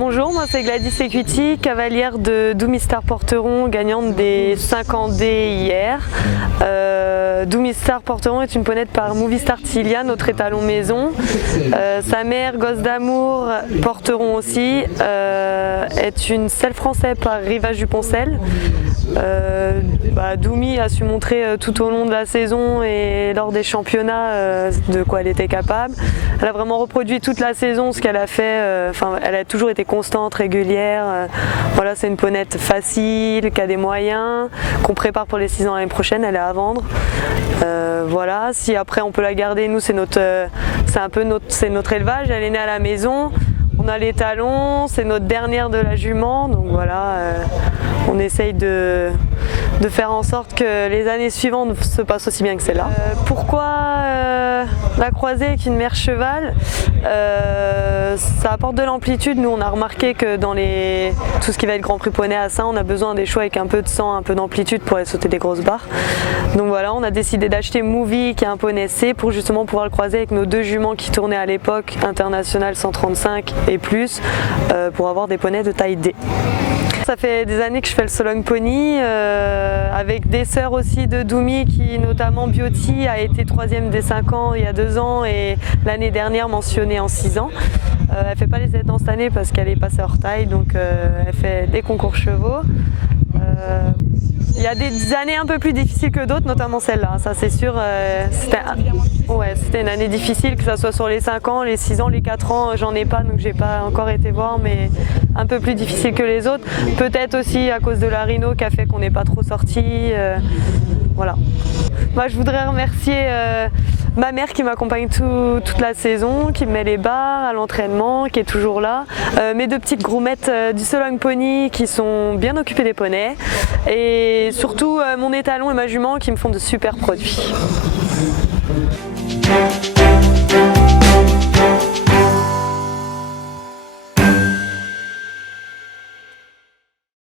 Bonjour, moi c'est Gladys Equity, cavalière de Doomy-Star Porteron, gagnante des 5 D hier. Doomy-Star Porteron est une ponette par Movistar Tilia, notre étalon maison. Sa mère, Gosse d'amour, Porteron aussi, est une selle française par Rivage du Poncel. Doomy a su montrer tout au long de la saison et lors des championnats de quoi elle était capable. Elle a vraiment reproduit toute la saison ce qu'elle a fait, elle a toujours été constante, régulière. Voilà, c'est une ponette facile, qui a des moyens, qu'on prépare pour les 6 ans l'année prochaine, elle est à vendre. Voilà, si après on peut la garder, nous c'est notre élevage, elle est née à la maison. On a les talons, c'est notre dernière de la jument, donc voilà, on essaye de faire en sorte que les années suivantes se passent aussi bien que celle-là. Pourquoi la croisée avec une mère cheval? Ça apporte de l'amplitude. Nous on a remarqué que dans tout ce qui va être Grand Prix Poney à Saint, on a besoin des chevaux avec un peu de sang, un peu d'amplitude pour aller sauter des grosses barres. Donc voilà, on a décidé d'acheter Movie qui est un poney C pour justement pouvoir le croiser avec nos 2 juments qui tournaient à l'époque, International 135 et plus, pour avoir des poneys de taille D. Ça fait des années que je fais le Solong Pony, avec des sœurs aussi de Doomy qui notamment Beauty a été 3e des 5 ans il y a 2 ans et l'année dernière mentionnée en 6 ans. Elle ne fait pas les aides cette année parce qu'elle est passée hors taille, donc elle fait des concours chevaux. Il y a des années un peu plus difficiles que d'autres, notamment celle-là, ça c'est sûr. C'était une année difficile, que ce soit sur les 5 ans, les 6 ans, les 4 ans, j'en ai pas, donc j'ai pas encore été voir, mais un peu plus difficile que les autres. Peut-être aussi à cause de la rhino qui a fait qu'on n'est pas trop sorti. Voilà. Moi je voudrais remercier ma mère qui m'accompagne toute la saison, qui me met les barres à l'entraînement, qui est toujours là. Mes 2 petites groumettes du Solong Pony qui sont bien occupées des poneys. Et surtout mon étalon et ma jument qui me font de super produits.